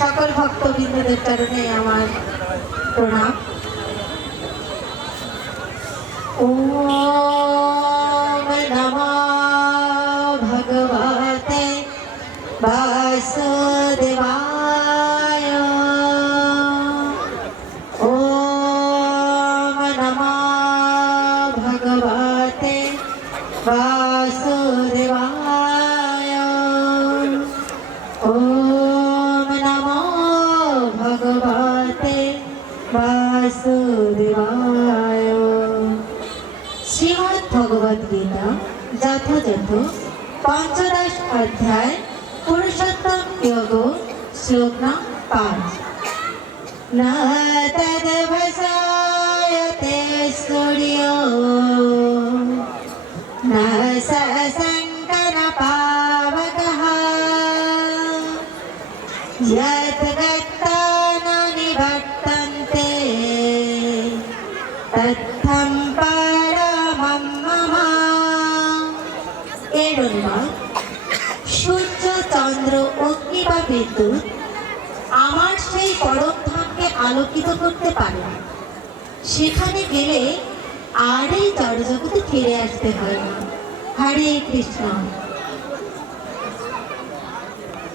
সকল ভক্তবৃন্দদের চরণে আমার প্রণাম। ওম নমো ভগবতে বাসুদেবায়। ওম নমো ভগবতে বাসুদেবায়। ওম নমো ভগবতে বাসুদেবায়। শ্রীমদ্ ভগবদ গীতা যথাযথ পঞ্চদশ অধ্যায় পুরুষোত্তম যোগ শ্লোক নং 5। ন তদ্ভাসয়তে সূর্যো ন সশঙ্কর পাবকঃ যত গত্তান নিবর্তন্তে তত্থং পরমং মম। এর অনুবাদ: সূর্য, চন্দ্র, অগ্নি বা বিদ্যুৎ আমার সেই পরম ধামকে আলোকিত করতে পারে না। সেখানে গেলে আর এই জড়জগতে ফিরে আসতে হয় না। হরে কৃষ্ণ।